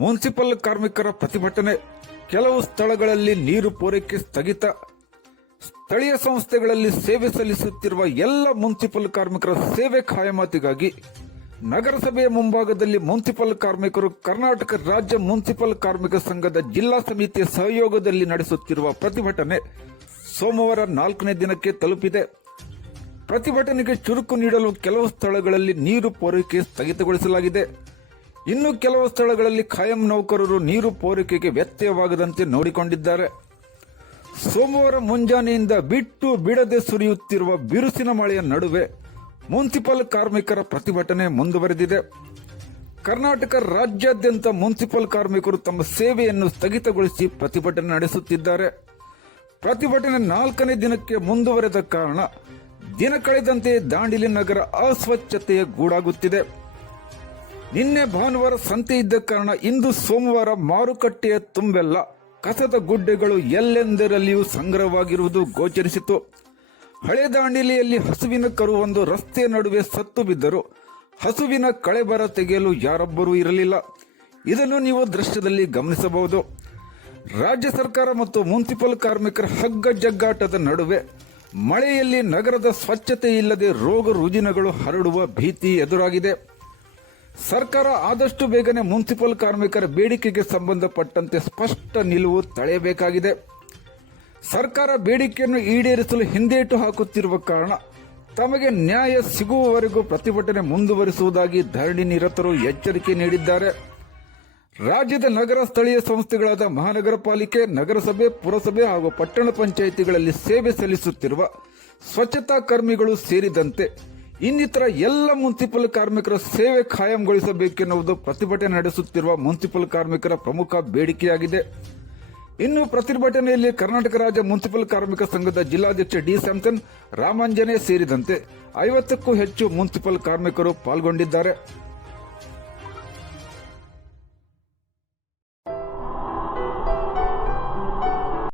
Municipal ಕಾರ್ಮಿಕರ ಪ್ರತಿಭಟನೆ. ಕೆಲವು ಸ್ಥಳಗಳಲ್ಲಿ ನೀರು ಪೂರೈಕೆ ಸ್ಥಗಿತ. ಸ್ಥಳೀಯ ಸಂಸ್ಥೆಗಳಲ್ಲಿ ಸೇವೆ ಸಲ್ಲಿಸುತ್ತಿರುವ ಎಲ್ಲ ಮುನ್ಸಿಪಲ್ ಕಾರ್ಮಿಕರ ಸೇವೆ ಖಾಯಮಾತಿಗಾಗಿ ನಗರಸಭೆಯ ಮುಂಭಾಗದಲ್ಲಿ ಮುನ್ಸಿಪಲ್ ಕಾರ್ಮಿಕರು ಕರ್ನಾಟಕ ರಾಜ್ಯ ಮುನ್ಸಿಪಲ್ ಕಾರ್ಮಿಕ ಸಂಘದ ಜಿಲ್ಲಾ ಸಮಿತಿಯ ಸಹಯೋಗದಲ್ಲಿ ನಡೆಸುತ್ತಿರುವ ಪ್ರತಿಭಟನೆ ಸೋಮವಾರ ನಾಲ್ಕನೇ ದಿನಕ್ಕೆ ತಲುಪಿದೆ. ಪ್ರತಿಭಟನೆಗೆ ಚುರುಕು ನೀಡಲು ಕೆಲವು ಸ್ಥಳಗಳಲ್ಲಿ ನೀರು ಪೂರೈಕೆ ಸ್ಥಗಿತಗೊಳಿಸಲಾಗಿದೆ. ಇನ್ನು ಕೆಲವು ಸ್ಥಳಗಳಲ್ಲಿ ಖಾಯಂ ನೌಕರರು ನೀರು ಪೂರೈಕೆಗೆ ವ್ಯತ್ಯಯವಾಗದಂತೆ ನೋಡಿಕೊಂಡಿದ್ದಾರೆ. ಸೋಮವಾರ ಮುಂಜಾನೆಯಿಂದ ಬಿಟ್ಟು ಬಿಡದೆ ಸುರಿಯುತ್ತಿರುವ ಬಿರುಸಿನ ಮಳೆಯ ನಡುವೆ ಮುನ್ಸಿಪಲ್ ಕಾರ್ಮಿಕರ ಪ್ರತಿಭಟನೆ ಮುಂದುವರೆದಿದೆ. ಕರ್ನಾಟಕ ರಾಜ್ಯಾದ್ಯಂತ ಮುನ್ಸಿಪಲ್ ಕಾರ್ಮಿಕರು ತಮ್ಮ ಸೇವೆಯನ್ನು ಸ್ಥಗಿತಗೊಳಿಸಿ ಪ್ರತಿಭಟನೆ ನಡೆಸುತ್ತಿದ್ದಾರೆ. ಪ್ರತಿಭಟನೆ ನಾಲ್ಕನೇ ದಿನಕ್ಕೆ ಮುಂದುವರೆದ ಕಾರಣ ದಿನ ಕಳೆದಂತೆ ದಾಂಡಿಲಿ ನಗರ ಅಸ್ವಚ್ಛತೆಯ ಗೂಡಾಗುತ್ತಿದೆ. ನಿನ್ನೆ ಭಾನುವಾರ ಸಂತೆ ಇದ್ದ ಕಾರಣ ಇಂದು ಸೋಮವಾರ ಮಾರುಕಟ್ಟೆಯ ತುಂಬೆಲ್ಲ ಕಸದ ಗುಡ್ಡೆಗಳು ಎಲ್ಲೆಂದರಲ್ಲಿಯೂ ಸಂಗ್ರಹವಾಗಿರುವುದು ಗೋಚರಿಸಿತು ಹಳೆ ದಾಂಡಿಲಿಯಲ್ಲಿ ಹಸುವಿನ ಕರು ಒಂದು ರಸ್ತೆಯ ನಡುವೆ ಸತ್ತು ಬಿದ್ದರು ಹಸುವಿನ ಕಳೆಬರ ತೆಗೆಯಲು ಯಾರೊಬ್ಬರೂ ಇರಲಿಲ್ಲ. ಇದನ್ನು ನೀವು ದೃಶ್ಯದಲ್ಲಿ ಗಮನಿಸಬಹುದು. ರಾಜ್ಯ ಸರ್ಕಾರ ಮತ್ತು ಮುನ್ಸಿಪಲ್ ಕಾರ್ಮಿಕರ ಹಗ್ಗ ಜಗ್ಗಾಟದ ನಡುವೆ ಮಳೆಯಲ್ಲಿ ನಗರದ ಸ್ವಚ್ಛತೆ ಇಲ್ಲದೆ ರೋಗ ರುಜಿನಗಳು ಹರಡುವ ಭೀತಿ ಎದುರಾಗಿದೆ. ಸರ್ಕಾರ ಆದಷ್ಟು ಬೇಗನೆ ಮುನ್ಸಿಪಲ್ ಕಾರ್ಮಿಕರ ಬೇಡಿಕೆಗೆ ಸಂಬಂಧಪಟ್ಟಂತೆ ಸ್ಪಷ್ಟ ನಿಲುವು ತಳೆಯಬೇಕಾಗಿದೆ. ಸರ್ಕಾರ ಬೇಡಿಕೆಯನ್ನು ಈಡೇರಿಸಲು ಹಿಂದೇಟು ಹಾಕುತ್ತಿರುವ ಕಾರಣ ತಮಗೆ ನ್ಯಾಯ ಸಿಗುವವರೆಗೂ ಪ್ರತಿಭಟನೆ ಮುಂದುವರಿಸುವುದಾಗಿ ಧರಣಿ ನಿರತರು ಎಚ್ಚರಿಕೆ ನೀಡಿದ್ದಾರೆ. ರಾಜ್ಯದ ನಗರ ಸ್ಥಳೀಯ ಸಂಸ್ಥೆಗಳಾದ ಮಹಾನಗರ ಪಾಲಿಕೆ, ನಗರಸಭೆ, ಪುರಸಭೆ ಹಾಗೂ ಪಟ್ಟಣ ಪಂಚಾಯಿತಿಗಳಲ್ಲಿ ಸೇವೆ ಸಲ್ಲಿಸುತ್ತಿರುವ ಸ್ವಚ್ಛತಾ ಕರ್ಮಿಗಳು ಸೇರಿದಂತೆ ಇನ್ನಿತರ ಎಲ್ಲ ಮುನ್ಸಿಪಲ್ ಕಾರ್ಮಿಕರ ಸೇವೆ ಖಾಯಂಗೊಳಿಸಬೇಕೆನ್ನುವುದು ಪ್ರತಿಭಟನೆ ನಡೆಸುತ್ತಿರುವ ಮುನ್ಸಿಪಲ್ ಕಾರ್ಮಿಕರ ಪ್ರಮುಖ ಬೇಡಿಕೆಯಾಗಿದೆ. ಇನ್ನು ಪ್ರತಿಭಟನೆಯಲ್ಲಿ ಕರ್ನಾಟಕ ರಾಜ್ಯ ಮುನ್ಸಿಪಲ್ ಕಾರ್ಮಿಕ ಸಂಘದ ಜಿಲ್ಲಾಧ್ಯಕ್ಷ ಡಿ ಸ್ಯಾಮ್ಸನ್ ರಾಮಾಂಜನೆ ಸೇರಿದಂತೆ ಐವತ್ತಕ್ಕೂ ಹೆಚ್ಚು ಮುನ್ಸಿಪಲ್ ಕಾರ್ಮಿಕರು ಪಾಲ್ಗೊಂಡಿದ್ದಾರೆ.